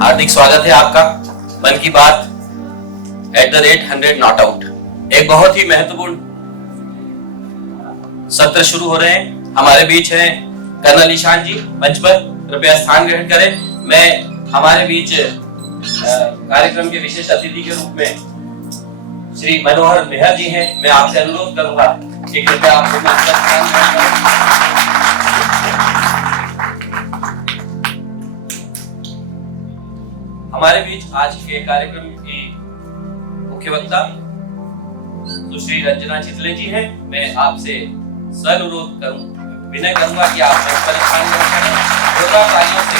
हार्दिक स्वागत है आपका मन की बात @100 नॉट आउट। एक बहुत ही महत्वपूर्ण सत्र शुरू हो रहे हैं। हमारे बीच हैं कर्नल ईशान जी, मंच पर कृपया स्थान ग्रहण करें। मैं हमारे बीच कार्यक्रम के विशेष अतिथि के रूप में श्री मनोहर मेहर जी हैं। मैं आपसे अनुरोध करूंगा कि कृपया आप लोग मंच पर स्थान ग्रहण करें। हमारे बीच आज के कार्यक्रम की मुख्य वक्ता सुश्री रंजना चितले जी हैं। मैं आपसे अनुरोध विनय करूंगा कि आप स्थान ग्रहण करें। जोरदार तालियों से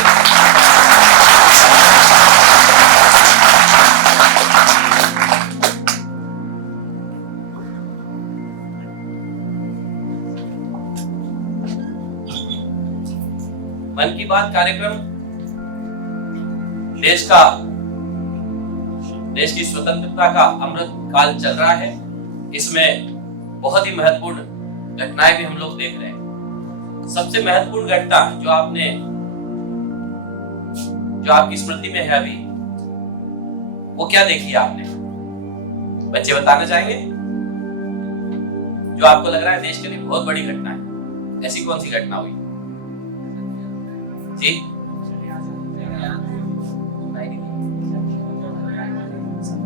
मन की बात कार्यक्रम देश की स्वतंत्रता का अमृत काल चल रहा है। इसमें बहुत ही महत्वपूर्ण घटनाएं भी हम लोग देख रहे हैं। सबसे महत्वपूर्ण घटना जो आपकी स्मृति में है अभी, वो क्या देखी आपने? बच्चे बताना चाहेंगे? जो आपको लग रहा है देश के लिए बहुत बड़ी घटना है, ऐसी कौन सी घटना हुई जी?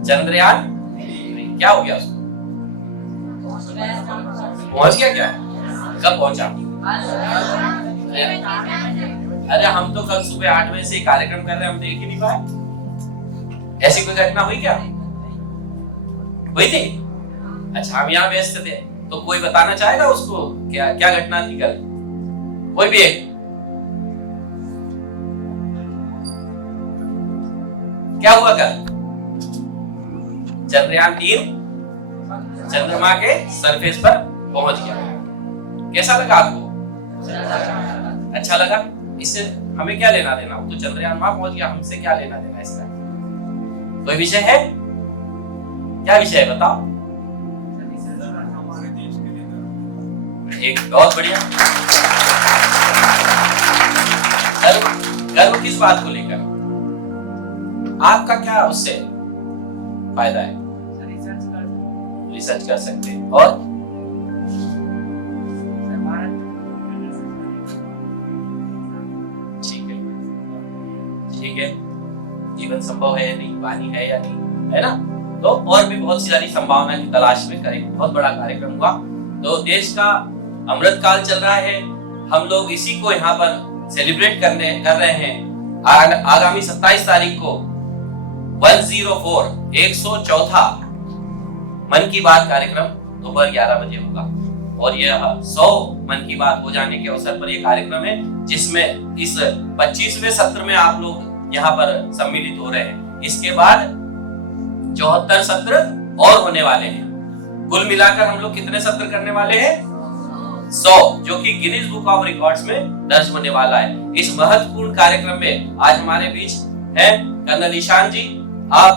चंद्रयान क्या हो गया उसको? पहुंच गया क्या? कब पहुंचा? अरे हम तो कल सुबह 8 बजे से कार्यक्रम कर रहे हैं, हम देख ही नहीं पाए। ऐसी कोई घटना हुई क्या? हुई थी? अच्छा, हम यहाँ व्यस्त थे, तो कोई बताना चाहेगा उसको क्या क्या घटना थी कल? कोई भी एक? क्या हुआ कल? चंद्रयान 3 चंद्रमा के सरफेस पर पहुंच गया। कैसा लगा आपको? अच्छा लगा। इससे हमें क्या लेना देना? तो चंद्रयान वहां पहुंच गया, हमसे क्या लेना देना इसका? कोई विषय है? क्या विषय है बताओ? एक बहुत बढ़िया। गर्व किस बात को लेकर? आपका क्या उससे फायदा है? रिसर्च कर सकते हैं। और ठीक है, जीवन संभव है या नहीं, पानी है या नहीं, है ना? तो और भी बहुत सारी संभावना की तलाश में करें। बहुत बड़ा कार्यक्रम हुआ। तो देश का अमृत काल चल रहा है, हम लोग इसी को यहाँ पर सेलिब्रेट कर रहे हैं। आगामी 27 तारीख को 104 104 मन की बात कार्यक्रम दोपहर 11 बजे होगा। और यह 100 मन की बात हो जाने के अवसर पर यह कार्यक्रम है, जिसमें इस 25वें सत्र में आप लोग यहाँ पर सम्मिलित हो रहे हैं। इसके बाद 74 सत्र और होने वाले हैं। कुल मिलाकर हम लोग कितने सत्र करने वाले हैं? 100, जो कि गिनीज बुक ऑफ रिकॉर्ड्स में दर्ज होने वाला है। इस महत्वपूर्ण कार्यक्रम में आज हमारे बीच है कर्नल ईशान जी। आप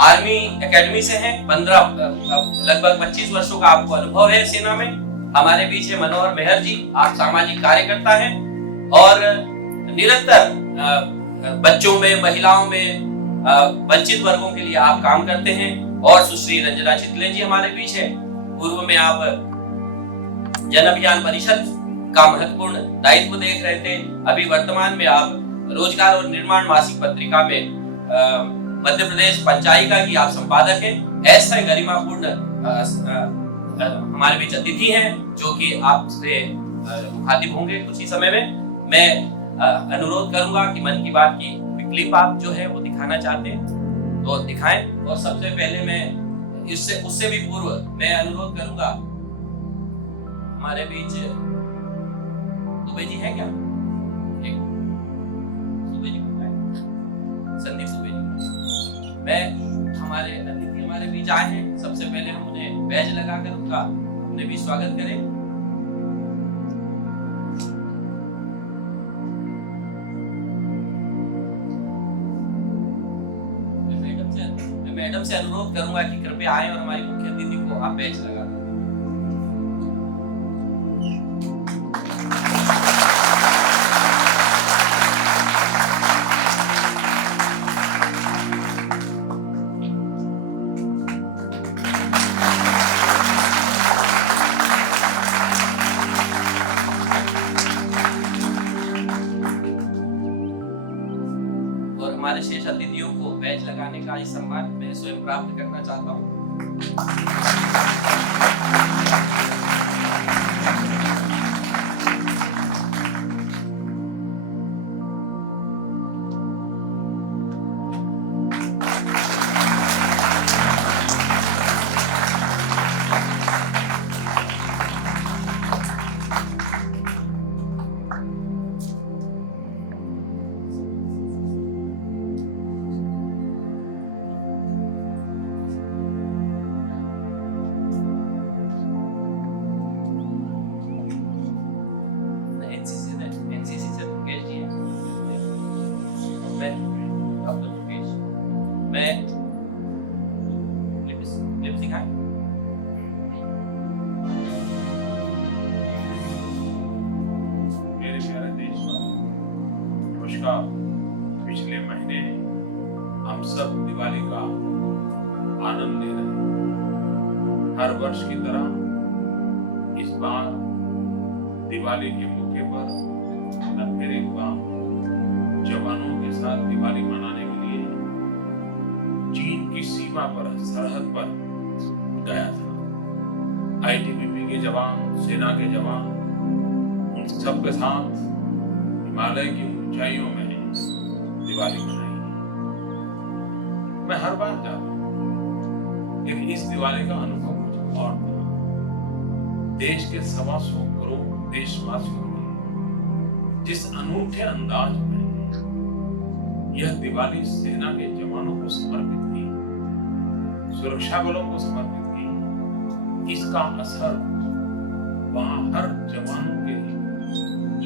आर्मी एकेडमी से हैं, लगभग 25 वर्षों का आपको अनुभव है सेना में। हमारे बीच है मनोहर मेहर जी, आप सामाजिक कार्यकर्ता हैं और निरंतर बच्चों में, महिलाओं में, वंचित वर्गों के लिए आप काम करते हैं। और सुश्री रंजना चितले जी हमारे बीच है। पूर्व में आप जन अभियान परिषद का महत्वपूर्ण दायित्व देख रहे थे। अभी वर्तमान में आप रोजगार और निर्माण मासिक पत्रिका में मध्य प्रदेश पंचायिका की आप संपादक हैं। ऐसा गरिमापूर्ण हमारे बीच अतिथि हैं, जो कि आपसे मुखातिब होंगे कुछ ही समय में। मैं अनुरोध करूंगा कि मन की बात की क्लिप आप जो है वो दिखाना चाहते हैं तो दिखाएं। और सबसे पहले मैं उससे भी पूर्व मैं अनुरोध करूंगा, हमारे बीच दुबे जी हैं क्या? दुबे जी, संदीप दुबे जी। मैं हमारे अतिथि हमारे बीच आए हैं। सबसे पहले हम उन्हें बैज लगाकर उनका उन्हें भी स्वागत करें। मैं मैडम से अनुरोध करूंगा कि कृपया आए और हमारी मुख्य अतिथि को आप बैज लगा दें। हमारे शेष अतिथियों को बैच लगाने का ये सम्मान मैं स्वयं प्राप्त करना चाहता हूँ। एनसीसी से मुकेश जी हैं। मैं डॉक्टर मुकेश, मैं लिप सिखाएं। मेरे प्यारे देशवासियों, नमस्कार। पिछले महीने हम सब दिवाली का आनंद ले रहे हैं। हर वर्ष की तरह इस बार दिवाली के मौके पर मैं फिर एक बार जवानों के साथ दिवाली मनाने के लिए चीन की सीमा पर, सरहद पर गया था। आईटीबीपी के जवान, सेना के जवान, उन सब के साथ हिमालय की ऊंचाइयों में दिवाली मनाई। मैं हर बार जाता हूँ, लेकिन इस दिवाली का अनुभव कुछ और था। देश के 125 करोड़ देशवासियों ने जिस अनूठे अंदाज में यह दिवाली सेना के जवानों को समर्पित की, सुरक्षा बलों को समर्पित की, इसका असर वहां हर जवानों के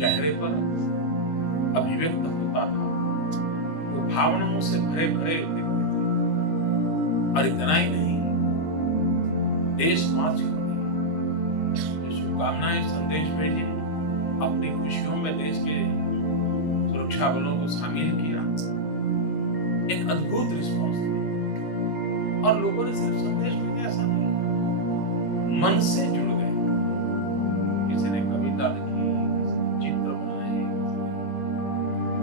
चेहरे पर अभिव्यक्त होता था। वो भावनाओं से भरे भरे दिखते थे। और इतना ही नहीं, देशवासियों ने जो शुभकामनाएं, संदेश भेजे, अपनी खुशियों में देश के सुरक्षा बलों को शामिल किया, एक अद्भुत रिस्पॉन्स था। और लोगों ने सिर्फ संदेश भेजे ऐसा नहीं, मन से जुड़ गए। किसी ने कविता लिखी, किसी ने चित्र बनाए,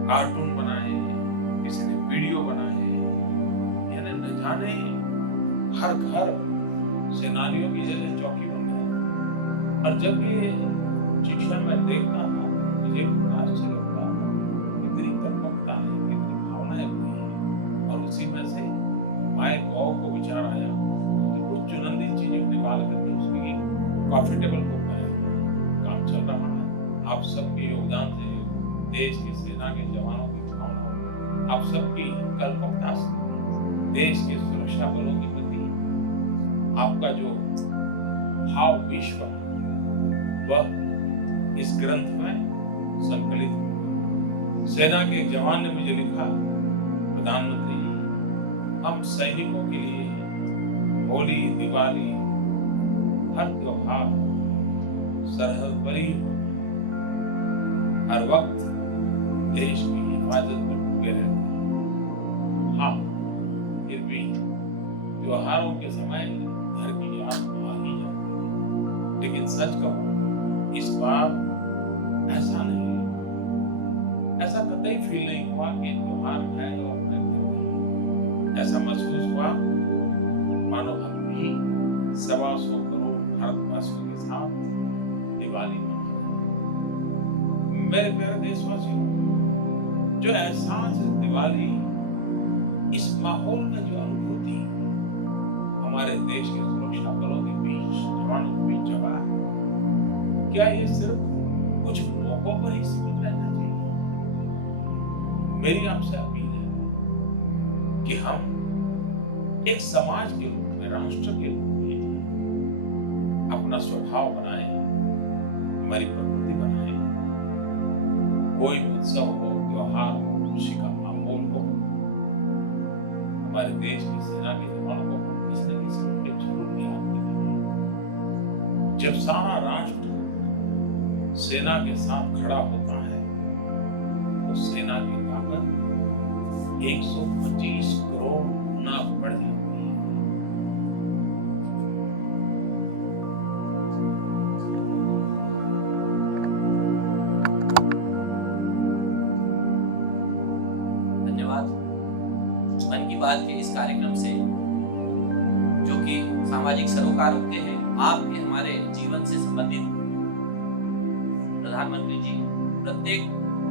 कार्टून बनाए, किसी ने वीडियो बनाए। यानी न जाने हर घर सेनानियों की जैसे चौकी बन गई। और जब ये चिट्ठियां मैं देखता था, मुझे आश्चर्य होता, कितनी तन्मयता है, कितनी भावनाएं हुई है। और उसी में से माय गॉव को विचार आया कि कुछ चुनिंदा चीजें निकाल करके उसकी कॉफी टेबल बुक बनाए। काम चल रहा है। आप सबके योगदान से, देश की सेना के जवानों की भावनाओं, आप सबकी कल्पकता से देश के सुरक्षा बलों के प्रति आपका जो भाव विश्व वह इस ग्रंथ में संकलित है। सेना के एक जवान ने मुझे लिखा, प्रधानमंत्री जी, हम सैनिकों के लिए होली, दिवाली, हर त्योहार सरहद पर ही हर वक्त देश की हिफाजत पर डूबे रहते हैं। हाँ, फिर भी त्योहारों के समय घर की याद आ ही जाती है। लेकिन सच कहूं, इस बार ऐसा नहीं, ऐसा कतई फील नहीं हुआ कि त्योहार है और मैं घर में। ऐसा महसूस हुआ मानो हम भी 125 करोड़ भारतवासियों के साथ दिवाली मना रहे हैं। मेरे प्यारे देशवासियों, जो एहसास दिवाली, इस माहौल में जो अनुभूति हमारे देश के सुरक्षा बलों के बीच, जवानों के बीच जगा है, क्या ये सिर्फ कुछ मौकों पर ही सीमित रहना चाहिए? मेरी आपसे अपील है कि हम एक समाज के रूप में, राष्ट्र के रूप में अपना स्वभाव बनाएं, हमारी प्रवृत्ति बनाएं। कोई उत्सव हो, त्योहार हो, खुशी का माहौल हो, हमारे देश की सेना के जवानों को किसी न किसी रूप में जरूर याद करें। जब सारा राष्ट्र सेना के साथ खड़ा होता है, तो सेना की ताकत 125 करोड़ गुना बढ़ जाती है। धन्यवाद। बात के इस कार्यक्रम से, जो कि सामाजिक सरोकारों के हैं, आपके हमारे जीवन से संबंधित प्रधानमंत्री जी प्रत्येक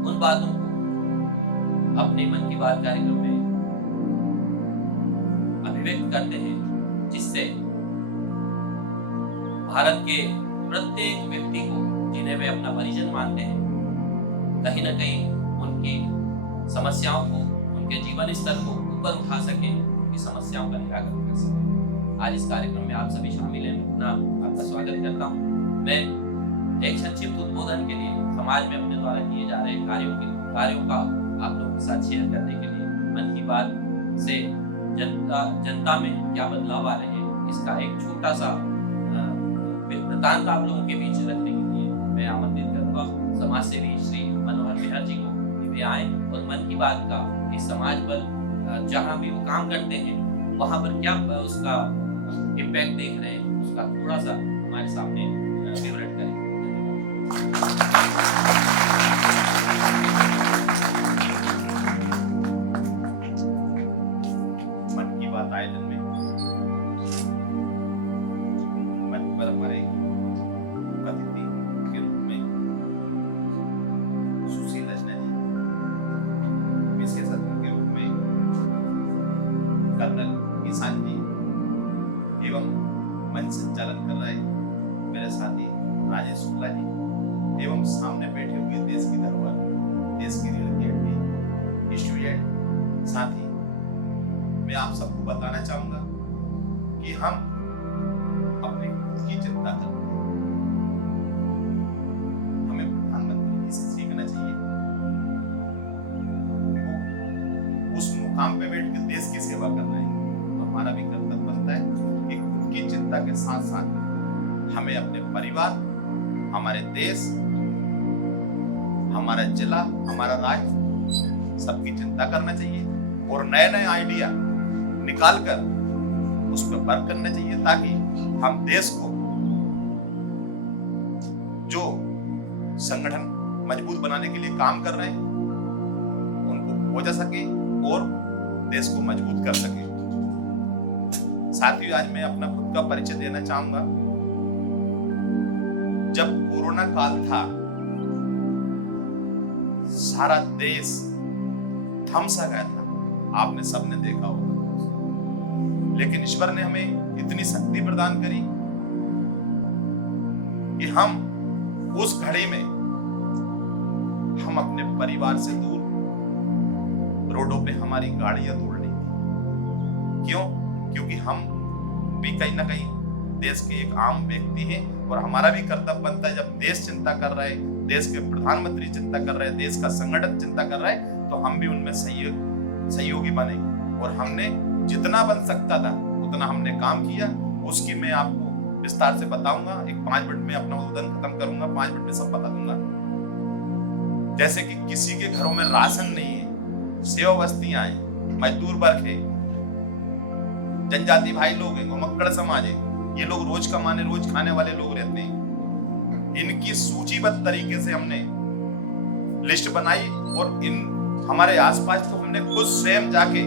उन बातों को अपने मन की बात कार्यक्रम में अभिव्यक्त करते हैं, जिससे भारत के प्रत्येक व्यक्ति को, जिन्हें वे अपना परिजन मानते हैं, कहीं न कहीं उनकी समस्याओं को, उनके जीवन स्तर को ऊपर उठा सके, उनकी समस्याओं का निराकरण कर सके। आज इस कार्यक्रम में आप सभी शामिल हैं, मैं पुनः आपका स्वागत करता हूँ। मैं एक संक्षिप्त उद्बोधन के लिए समाज में अपने द्वारा किए जा रहे कार्यों का आप लोगों के साथ शेयर करने के लिए, मन की बात से जनता में क्या बदलाव आ रहे हैं, इसका एक छोटा सा वृत्तांत आप लोगों के बीच रखने के लिए मैं आमंत्रित करूंगा समाज सेवी श्री मनोहर मेहर जी को कि वे आए और मन की बात का इस समाज पर जहां भी वो काम करते हैं वहां पर क्या उसका इम्पैक्ट देख रहे हैं, उसका थोड़ा सा हमारे सामने विवरण करें। मन की बात आयोजन में मन पर हमारे अतिथि के रूप में सुशील रचना जी, विशेष अतिथि के रूप में कर्नल किसान जी एवं मंच संचालन कर रहे मेरे साथी राजेश शुक्ला जी एवं सामने बैठे हुए देश की धरोहर, देश की रीढ़ की हड्डी स्टूडेंट साथी, मैं आप सबको बताना चाहूंगा कि हम अपने खुद की चिंता करते हैं। हमें प्रधानमंत्री जी से सीखना चाहिए। वो उस मुकाम पे बैठ के देश की सेवा कर रहे हैं, तो हमारा भी कर्तव्य बनता है कि खुद की चिंता के साथ साथ हमें अपने परिवार, हमारे देश, हमारा जिला, हमारा राज्य, सबकी चिंता करना चाहिए और नए नए आइडिया निकाल कर उस पर वर्क करना चाहिए, ताकि हम देश को जो संगठन मजबूत बनाने के लिए काम कर रहे हैं उनको हो जा सके और देश को मजबूत कर सके। साथ ही आज मैं अपना खुद का परिचय देना चाहूंगा। जब कोरोना काल था, सारा देश थम सा गया था, आपने सबने देखा होगा, लेकिन ईश्वर ने हमें इतनी शक्ति प्रदान करी कि हम उस घड़ी में हम अपने परिवार से दूर रोडों पे हमारी गाड़ियां दौड़ रही थी। क्यों? क्योंकि हम भी कहीं ना कहीं देश के एक आम व्यक्ति हैं और हमारा भी कर्तव्य बनता है, जब देश चिंता कर रहा है, देश के प्रधानमंत्री चिंता कर रहे हैं, देश का संगठन चिंता कर रहा है, तो हम भी उनमें सहयोगी बने। और हमने जितना बन सकता था उतना हमने काम किया। उसकी मैं आपको विस्तार से बताऊंगा। एक 5 मिनट में अपना उद्बोधन खत्म करूंगा, 5 मिनट में सब बता दूंगा। जैसे कि किसी के घरों में राशन नहीं है, सेवा बस्तियां हैं, मजदूर वर्ग है, जनजाति भाई लोग हैं, घुमक्कड़ समाज है, ये लोग रोज कमाने रोज खाने वाले लोग रहते हैं। इनकी सूचीबद्ध तरीके से हमने लिस्ट बनाई और इन हमारे आसपास तो हमने खुद स्वयं जाके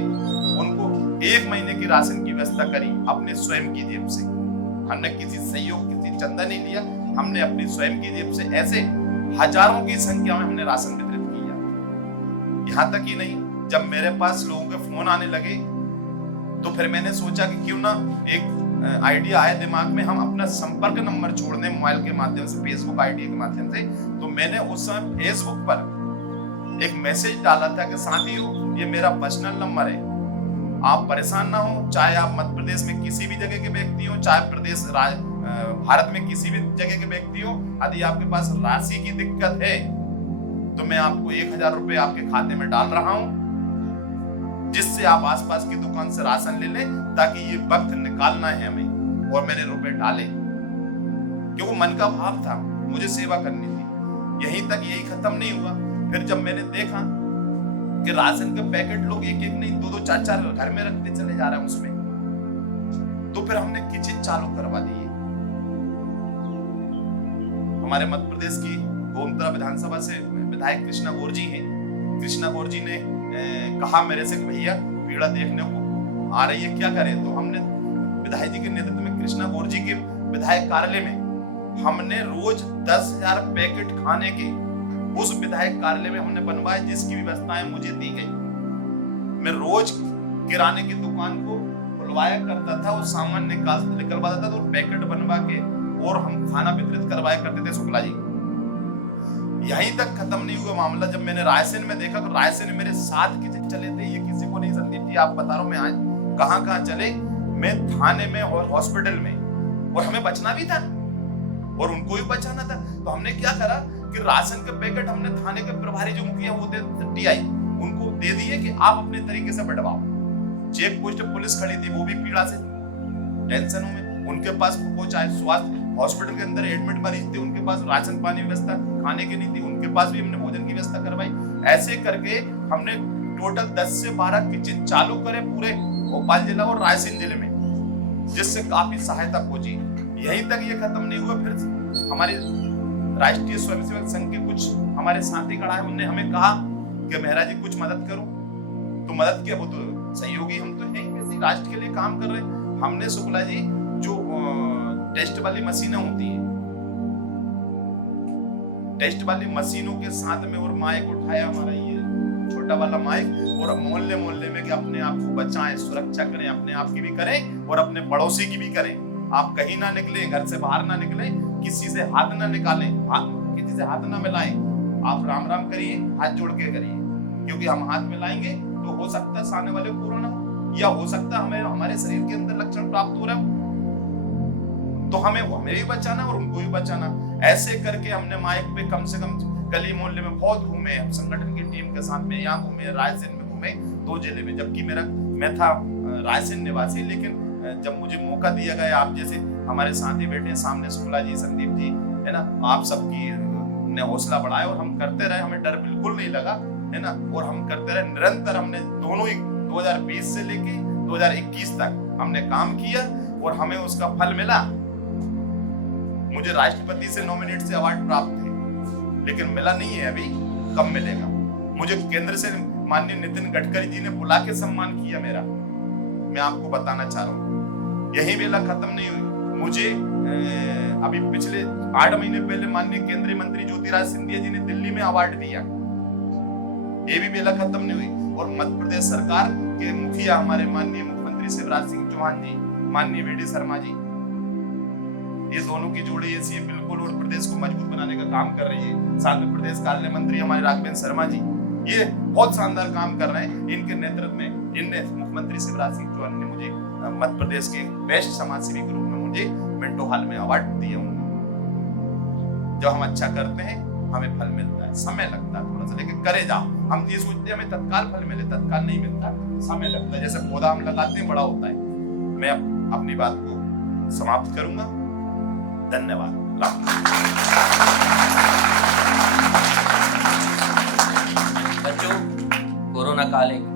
उनको 1 महीने की राशन की व्यवस्था करी अपने स्वयं की जेब से। हमने किसी सहयोग, किसी चंदा नहीं लिया, हमने अपनी स्वयं की जेब से ऐसे हजारों की संख्या में हमने राशन वितरित किया। यहाँ तक ही नहीं, जब मेरे पास लोगों के फोन आने लगे तो फिर मैंने सोचा कि क्यों ना एक आइडिया आया दिमाग में, हम अपना संपर्क नंबर छोड़ दें मोबाइल के माध्यम से, फेसबुक आईडी के माध्यम से। तो मैंने उस समय फेसबुक पर एक मैसेज डाला था कि साथियों, ये मेरा पर्सनल नंबर है, आप परेशान ना हो, चाहे आप मध्य प्रदेश में किसी भी जगह के व्यक्ति हो, चाहे भारत में किसी भी जगह के व्यक्ति हो, यदि आपके पास राशि की दिक्कत है तो मैं आपको 1000 रुपए आपके खाते में डाल रहा हूं, जिससे आप आसपास की दुकान से राशन ले लें, ताकि ये वक्त निकालना है हमें। और मैंने रुपए डाले क्योंकि मन का भाव था, मुझे सेवा करनी थी। यहीं तक यही खत्म नहीं हुआ। फिर जब मैंने देखा कि राशन के पैकेट लोग 1-1 नहीं 2-2 4-4 घर में रखते चले जा रहे हैं उसमें, तो फिर हमने किचन चालू करवा दी। हमारे मध्य प्रदेश की गोमतरा विधानसभा से विधायक कृष्णा गौर जी हैं। कृष्णा गौर जी ने कहा मेरे से कि भैया पीड़ा देखने को आ रही है, क्या करें। तो हमने विधायक जी के नेतृत्व में कृष्णा गौर जी के विधायक कार्यालय में हमने रोज 10,000 पैकेट खाने के उस विधायक कार्यालय में हमने बनवाए, जिसकी व्यवस्थाएं मुझे दी गई। मैं रोज किराने की दुकान को खुलवाया करता था, वो सामान निकलवाता था, तो पैकेट बनवा के और हम खाना वितरित करवाया करते थे शुक्ला जी। यहीं तक खत्म नहीं हुआ मामला, जब मैंने रायसेन में देखा तो रायसेन में मेरे साथ किसी चले थे, ये किसी को नहीं। संदीप जी आप बता रहा हूँ मैं आज कहाँ चले, मैं थाने में और हॉस्पिटल में, और हमें बचना भी था और उनको भी बचाना था। तो हमने क्या करा कि राशन के पैकेट हमने थाने के प्रभारी जो मुखिया होते टीआई उनको दे दिए कि आप अपने तरीके से बंटवाओ। चेक पोस्ट पुलिस खड़ी थी, वो भी पीड़ा से टेंशनों में, उनके पास वो चाहे स्वास्थ्य हॉस्पिटल के अंदर एडमिट मरीज थे, उनके पास राशन पानी व्यवस्था खाने की नहीं थी, उनके पास भी हमने भोजन की व्यवस्था करवाई। ऐसे करके हमने टोटल 10 से 12 किचन चालू करे पूरे भोपाल जिला और रायसेन जिले में, जिससे काफी सहायता पहुंची। यहीं तक ये खत्म नहीं हुआ, फिर हमारे राष्ट्रीय स्वयंसेवक संघ के कुछ हमारे साथी खड़ा है, उन्होंने हमें कहा कि मेहरा जी कुछ मदद करो, तो मदद किया। वो तो सहयोगी हम तो हैं, वैसे राष्ट्र के लिए काम कर रहे हैं। हमने शुक्ला जी जो टेस्ट वाली मशीनें होती हैं, टेस्ट वाली मशीनों के साथ में और माइक उठाया, हमारा ये छोटा वाला माइक, और मोहल्ले मोहल्ले में कि अपने आप को बचाएं, सुरक्षा करें, अपने आप की भी करें और अपने पड़ोसी की भी करें। आप कहीं ना निकले, घर से बाहर ना निकले, किसी से हाथ ना निकालें, किसी से हाथ ना मिलाएं। आप राम राम करिए, हाथ जोड़ के करिए, क्योंकि हम हाथ मिलाएंगे तो हो सकता है सामने वाले को कोरोना, या हो सकता है हमें हमारे शरीर के अंदर लक्षण प्राप्त हो रहा हो, तो हमें भी बचाना और उनको भी बचाना। ऐसे करके हमने माइक पे कम से कम गली मोहल्ले में बहुत घूमे, हम संगठन की टीम के साथ में यहाँ घूमे, रायसेन में घूमे, 2 जिले में, जबकि मैं था रायसेन निवासी, लेकिन जब मुझे मौका दिया गया, आप जैसे हमारे साथी बैठे सामने शुक्ला जी, संदीप जी, है ना, आप सबकी ने हौसला बढ़ाया और हम करते रहे, हमें डर बिल्कुल नहीं लगा, है ना, और हम करते रहे निरंतर। हमने दोनों ही 2020 से लेके 2021 तक हमने काम किया और हमें उसका फल मिला। मुझे राष्ट्रपति से नॉमिनेट से अवार्ड प्राप्त थे, लेकिन मिला नहीं है अभी, कब मिलेगा। मुझे केंद्र से माननीय नितिन गडकरी जी ने बुला के सम्मान किया मेरा, मैं आपको बताना चाह रहा हूँ। यही बेला खत्म नहीं हुई, मुझे अभी पिछले 8 महीने पहले माननीय केंद्रीय मंत्री ज्योतिरादित्य सिंधिया जी ने दिल्ली में अवार्ड दिया, ये भी बेला खत्म नहीं हुई। और मध्य प्रदेश सरकार के मुखिया हमारे माननीय मुख्यमंत्री शिवराज सिंह चौहान जी, माननीय वीडी शर्मा जी, ये दोनों की जोड़ी ऐसी है बिल्कुल, और प्रदेश को मजबूत बनाने का काम कर रही है। साथ में प्रदेश कार्यालय मंत्री हमारे राघवेंद्र शर्मा जी, ये बहुत शानदार काम कर रहे हैं। इनके नेतृत्व में मुख्यमंत्री शिवराज सिंह चौहान ने मुझे मध्य प्रदेश के बेस्ट समाज सेवी के रूप में मुझे मिंटो हॉल में अवार्ड दिया। जब हम अच्छा करते हैं हमें फल मिलता है, समय लगता है थोड़ा सा, लेकिन करे जाओ। हम ये सोचते हैं हमें तत्काल फल मिले, तत्काल नहीं मिलता, समय लगता है। जैसे पौधा हम लगाते हैं बड़ा होता है। मैं अपनी बात को समाप्त करूंगा, धन्यवाद। बच्चों, कोरोना काल एक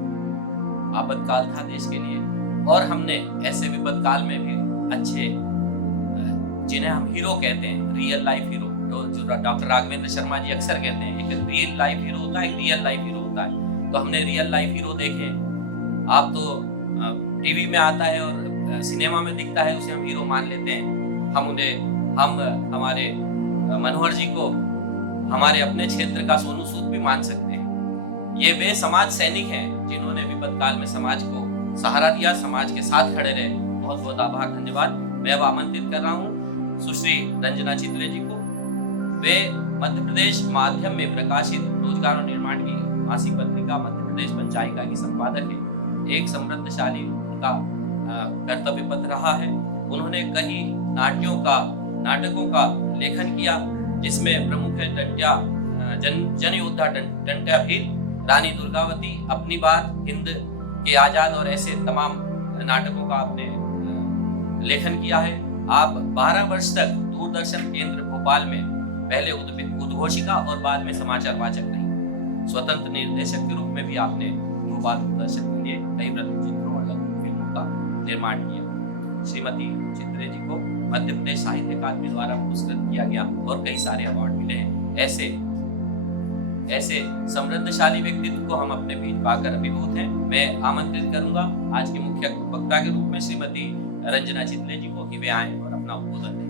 आपातकाल था देश के लिए, और हमने ऐसे विपद काल में भी अच्छे, जिन्हें हम हीरो कहते हैं, रियल लाइफ हीरो, जो डॉक्टर राघवेंद्र शर्मा जी अक्सर कहते हैं, एक रियल लाइफ हीरो होता है, एक रियल लाइफ हीरो होता है। तो हमने रियल लाइफ हीरो देखे। आप तो टीवी में आता है और सिनेमा में दिखता है, उसे हम हीरो मान लेते हैं। हम हमारे मनोहर जी को हमारे अपने क्षेत्र का सोनू सूद भी मान सकते हैं। ये वे समाज सैनिक हैं जिन्होंने विपद काल में समाज को सहारा दिया, समाज के साथ खड़े रहे। बहुत बहुत आभार, धन्यवाद। मैं अब आमंत्रित कर रहा हूँ सुश्री रंजना चित्रे जी को। वे मध्य प्रदेश माध्यम में प्रकाशित रोजगार और निर्माण की मासिक पत्रिका मध्य प्रदेश पंचायिका की संपादक है। एक समृद्धशाली उनका कर्तव्य पथ रहा है। उन्होंने कई नाटकों का लेखन किया, जिसमें प्रमुख है टंट्या जन योद्धा टंट्या भील, रानी दुर्गावती, अपनी बात, हिंद के आजाद, और ऐसे तमाम नाटकों का आपने लेखन किया है। आप 12 वर्ष तक दूरदर्शन केंद्र भोपाल में पहले उद्घोषिका और बाद में समाचार वाचक रही। स्वतंत्र निर्देशक के रूप में भी आपने भोपाल दूरदर्शन के लिए कई वृत्तचित्रों और लघु फिल्मों का निर्माण किया। श्रीमती चित्रे जी को मध्य प्रदेश साहित्य अकादमी द्वारा पुरस्कृत किया गया और कई सारे अवार्ड मिले हैं। ऐसे समृद्धशाली व्यक्तित्व को हम अपने बीच पाकर अभिभूत हैं। मैं आमंत्रित करूंगा आज के मुख्य वक्ता के रूप में श्रीमती रंजना चितले जी को कि वे आए और अपना उद्बोधन दें।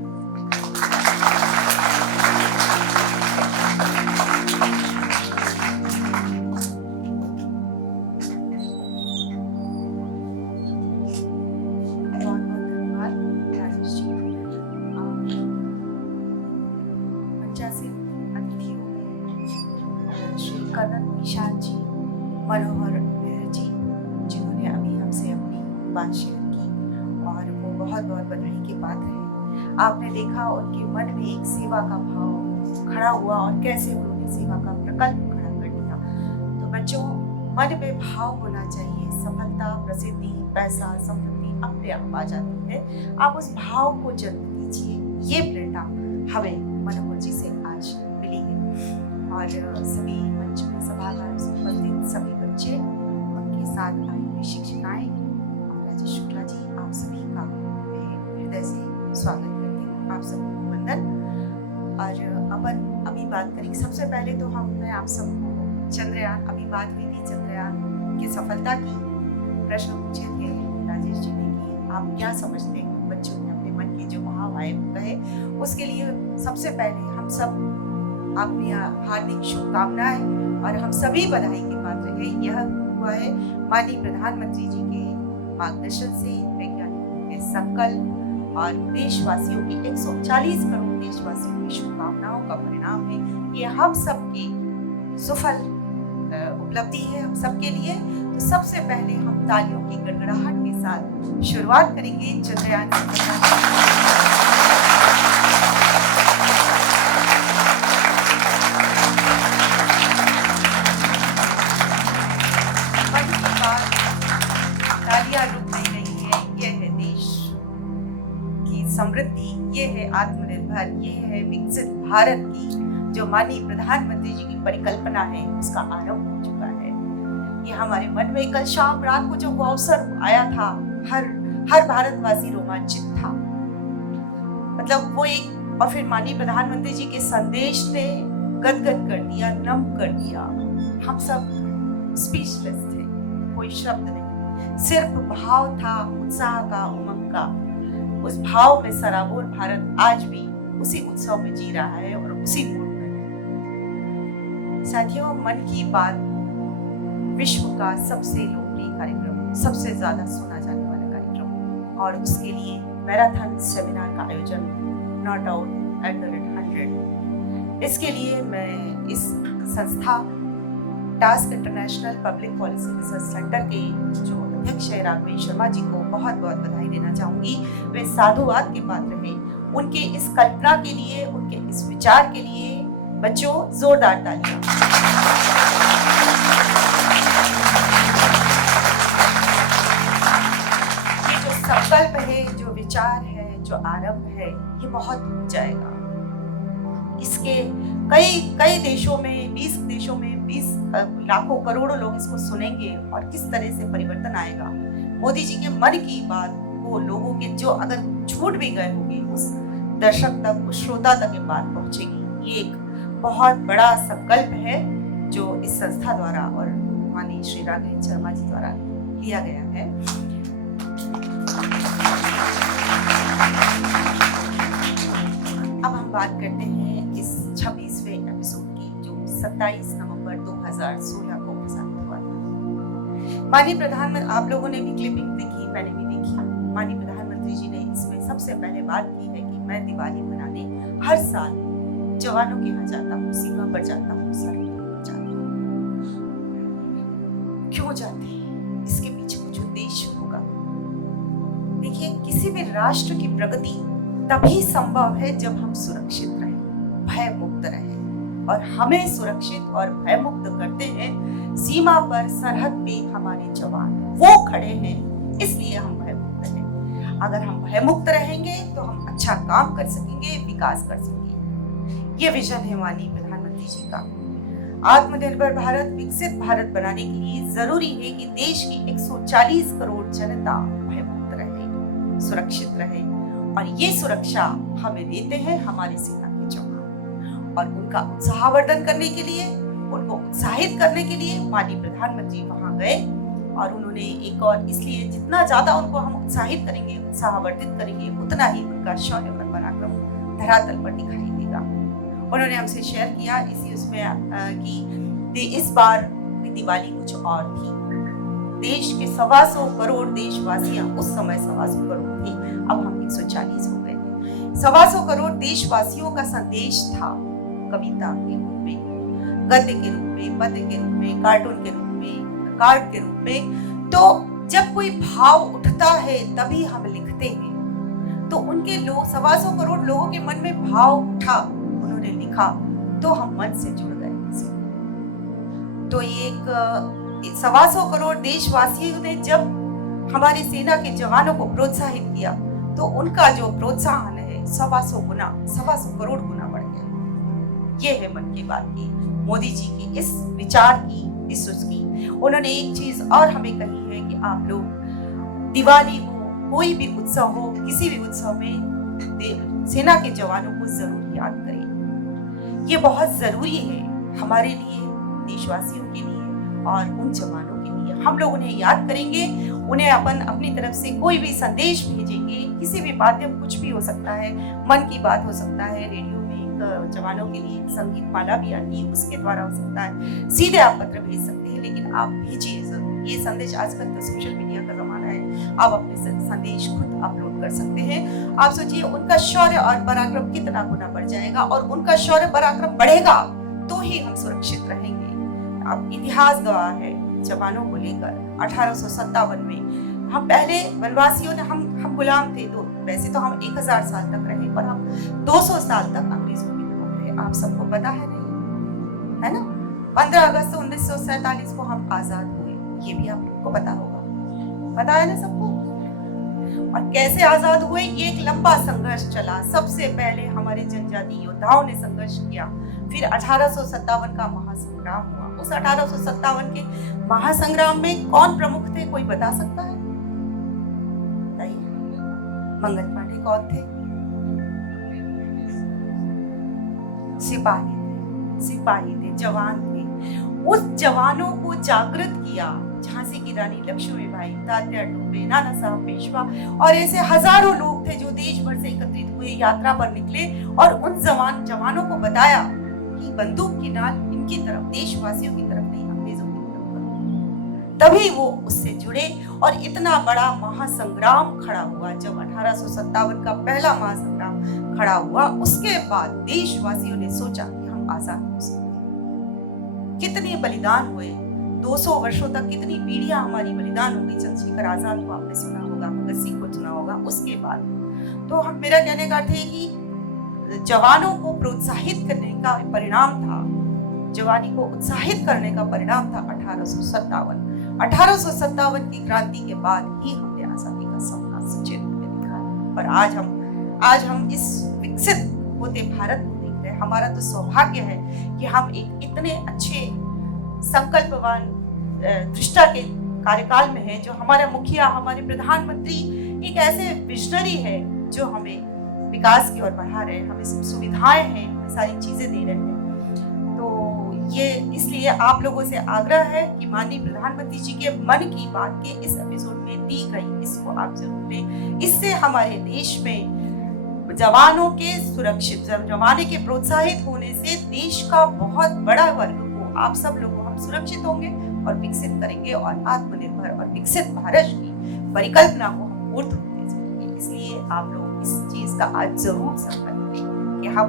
कर्नल निशान जी, मनोहर जी, जिन्होंने अभी हमसे अपनी बात शेयर की और वो बहुत बहुत बधाई के पात्र हैं। आपने देखा उनके मन में एक सेवा का भाव खड़ा हुआ और कैसे उन्होंने सेवा का प्रकल्प खड़ा कर दिया। तो बच्चों, मन में भाव होना चाहिए। सफलता, प्रसिद्धि, पैसा, समृद्धि अपने आप आ जाती है। आप उस भाव को जन्म दीजिए। ये प्रेरणा हमें मनोहर जी से आज मिली है और सभी मंच में सभागार में उपस्थित सभी बच्चे, उनके साथ आई हुई शिक्षिकाएं और राजेश शुक्ला जी, आप सभी का मैं हृदय से स्वागत करती हूँ। आप सभी को वंदन। और अपन अभी बात करेंगे। सबसे पहले तो मैं आप सबको चंद्रयान, अभी बात हुई थी चंद्रयान की सफलता की, प्रश्न पूछे थे राजेश जी ने कि आप क्या समझते हैं, बच्चों ने अपने मन के जो भाव आए कहे। उसके लिए सबसे पहले हम सब आपकी हार्दिक शुभकामनाएं और हम सभी बधाई के पात्र हैं। यह हुआ है माननीय प्रधानमंत्री जी के मार्गदर्शन से, वैज्ञानिकों के संकल्प और देशवासियों की 140 करोड़ देशवासियों की शुभकामनाओं का परिणाम है। ये हम सबकी सफल उपलब्धि है, हम सबके लिए। तो सबसे पहले हम तालियों की गड़गड़ाहट के साथ शुरुआत करेंगे चंद्रयान समृद्धि, ये है आत्मनिर्भर, ये है विकसित भारत की जो माननीय प्रधानमंत्री जी की परिकल्पना है, उसका आरंभ हो चुका है। ये हमारे मन में कल शाम रात को जो वो अवसर आया था, हर भारतवासी रोमांचित था। मतलब वो एक, और फिर माननीय प्रधानमंत्री जी के संदेश ने गदगद कर दिया, नम कर दिया। हम सब स्पीचलेस थे, कोई शब्द नहीं, सिर्फ भाव था, उत्साह का, उमंग का। उस भाव में सराबोर भारत आज भी उसी उत्सव में जी रहा है और उसी मूड में है। साथियों, मन की बात विश्व का सबसे लोकप्रिय कार्यक्रम, सबसे ज्यादा सुना जाने वाला कार्यक्रम, और उसके लिए मैराथन सेमिनार का आयोजन, not out at the rate 100। इसके लिए मैं इस संस्था task international public policy research centre के जो अध्यक्ष है राघवेंद्र शर्मा जी को बहुत बहुत बधाई देना चाहूंगी। वे साधुवाद के पात्र हैं। उनके इस कल्पना के लिए, उनके इस विचार के लिए बच्चों जोरदार तालियां। ये जो संकल्प है, जो विचार है, जो आरंभ है, ये बहुत हो जाएगा। इसके कई देशों में, 20 देशों में 20 लाखों करोड़ों लोग इसको सुनेंगे और किस तरह से परिवर्तन आएगा। मोदी जी के मन की बात वो लोगों के जो अगर छूट भी गए होंगे, उस दर्शक तक, उस श्रोता तक ये बात पहुंचेगी। ये एक बहुत बड़ा संकल्प है जो इस संस्था द्वारा और माननीय श्री राघवेंद्र शर्मा जी द्वारा लिया गया है। अब हम बात करते हैं इस 26वें एपिसोड की, जो 27 नवंबर 2016 को प्रसारित हुआ था। माननीय प्रधानमंत्री, आप लोगों ने भी क्लिपिंग देखी, मैंने भी देखी। माननीय प्रधानमंत्री जी ने इसमें सबसे पहले बात की है कि मैं दिवाली मनाने हर साल जवानों के यहाँ जाता हूँ, सीमा पर जाता हूँ, सरहद पर जाता हूँ। क्यों जाते हैं? इसके पीछे कुछ उद्देश्य होगा। देखिए, किसी भी राष्ट्र की प्रगति तभी संभव है जब हम सुरक्षित रहें, भय मुक्त रहें, और हमें सुरक्षित और भय मुक्त करते हैं सीमा पर, सरहद पे हमारे जवान वो खड़े हैं, इसलिए हम भय मुक्त हैं। अगर हम भय मुक्त रहेंगे तो हम अच्छा काम कर सकेंगे, विकास कर सकेंगे। ये विजन है माननीय प्रधानमंत्री जी का। आत्मनिर्भर भारत, विकसित भारत बनाने के लिए जरूरी है कि देश की 140 करोड़ जनता भय मुक्त रहे, सुरक्षित रहे, और ये सुरक्षा हमें देते हैं हमारे सेना के जवान। और उनका उत्साहवर्धन करने के लिए उनको उत्साहित करने के लिए माननीय प्रधानमंत्री वहां गए और उन्होंने एक और इसलिए जितना ज्यादा उनको हम उत्साहित करेंगे, उत्साहवर्धित करेंगे, उतना ही उनका शौर्य और पराक्रम धरातल पर दिखाई देगा। उन्होंने हमसे शेयर किया इसी उसमें कि इस बार की दिवाली कुछ और थी। देश के 125 करोड़ देशवासियां, उस समय 125 करोड़ थे, अब हम 140 हो गए। 125 करोड़ देशवासियों का संदेश था कविता के रूप में, गद्य के रूप में, पद्य के रूप में, कार्टून के रूप में, कार्ड के रूप में। तो जब कोई भाव उठता है तभी हम लिखते हैं। तो उनके लोग 125 करोड़ लोगों के मन में भाव उठा, उन्होंने लिखा, तो हम मन से जुड़ गए। तो ये एक 125 करोड़ देशवासियों ने जब हमारी सेना के जवानों को प्रोत्साहित किया तो उनका जो प्रोत्साहन है 125 करोड़ गुना बढ़ गया। ये है मन की बात की, मोदी जी की इस विचार की, इस उसकी। उन्होंने एक चीज और हमें कही है कि आप लोग दिवाली हो, कोई भी उत्सव हो, किसी भी उत्सव में सेना के जवानों को जरूर याद करें। ये बहुत जरूरी है हमारे लिए, देशवासियों के लिए और उन जवानों के लिए। हम लोग उन्हें याद करेंगे, उन्हें अपनी तरफ से कोई भी संदेश भेजेंगे, किसी भी माध्यम, कुछ भी हो सकता है, मन की बात हो सकता है, रेडियो में जवानों के लिए संगीत माला भी आती है, उसके द्वारा हो सकता है, सीधे आप पत्र भेज सकते हैं, लेकिन आप भेजिए जरूर ये संदेश। आजकल तो सोशल मीडिया का जमाना है, आप अपने संदेश खुद अपलोड कर सकते हैं। आप सोचिए उनका शौर्य और पराक्रम कितना गुना बढ़ जाएगा, और उनका शौर्य पराक्रम बढ़ेगा तो ही हम सुरक्षित रहेंगे। अब इतिहास गवाह है जवानों को लेकर। 1857 में हम पहले वनवासियों ने, हम गुलाम थे, तो वैसे तो हम 1000 साल तक रहे, पर हम 200 साल तक अंग्रेजों के गुलाम रहे। आप सबको पता है नहीं, है ना? 15 अगस्त 1947 को हम आजाद हुए, ये भी आप लोगों को पता होगा, पता है ना सबको? और कैसे आजाद हुए, ये एक लंबा संघर्ष चला। सबसे पहले हमारे जनजाति योद्धाओं ने संघर्ष किया, फिर 1857 का महासंग्राम हुआ। उस 1857 के महासंग्राम में कौन प्रमुख थे, कोई बता सकता है? बताइए। मंगल पांडे कौन थे? सिपाही थे, जवान थे। उस जवानों को जागृत किया झांसी की रानी लक्ष्मीबाई, तात्या टोपे, नाना साहब पेशवा और ऐसे हजारों लोग थे जो देश भर से एकत्रित हुए, यात्रा पर निकले और उन जवानों को बताया कि बंदूक की नाल इनकी तरफ, देशवासियों की तरफ नहीं, अंग्रेजों की तरफ करो। तभी वो उससे जुड़े और इतना बड़ा महासंग्राम खड़ा हुआ। जब 1857 का पहला महासंग्राम खड़ा हुआ, उसके बाद देशवासियों ने सोचा कि हम आजाद हो सकते। कितने बलिदान हुए, 200 वर्षों तक कितनी पीढ़ियां हमारी बलिदान हो गई। चंद्रशेखर आजाद को आपने सुना होगा, भगत सिंह को सुना होगा। उसके बाद तो हम, मेरा कहने का अर्थ है कि जवानों को प्रोत्साहित करने का परिणाम था, जवानी को उत्साहित करने का परिणाम था 1857 की क्रांति के बाद ही हमने आजादी का सपना सच्चे रूप में देखा है। पर आज हम इस विकसित होते भारत को देख रहे हैं। हमारा तो सौभाग्य है कि हम एक इतने अच्छे संकल्पवान दृष्टा के कार्यकाल में है, जो हमारा मुखिया, हमारे प्रधानमंत्री एक ऐसे विजनरी है जो हमें विकास की ओर बढ़ा रहे हैं, हमें सुविधाएं हैं, हमें सारी चीजें दे रहे हैं। तो ये इसलिए आप लोगों से आग्रह है कि माननीय प्रधानमंत्री जी के मन की बात के इस एपिसोड में दी गई, इसको आप जरूर लें। इससे हमारे देश में जवानों के सुरक्षित, जवानों के प्रोत्साहित होने से देश का बहुत बड़ा वर्ग को, आप सब लोगों को हम सुरक्षित होंगे और विकसित करेंगे, और आत्मनिर्भर और विकसित भारत की परिकल्पना को हम पूर्ण होते जाएंगे। इसलिए आप लोग इस चीज का आज जरूर संकल्प लें कि हम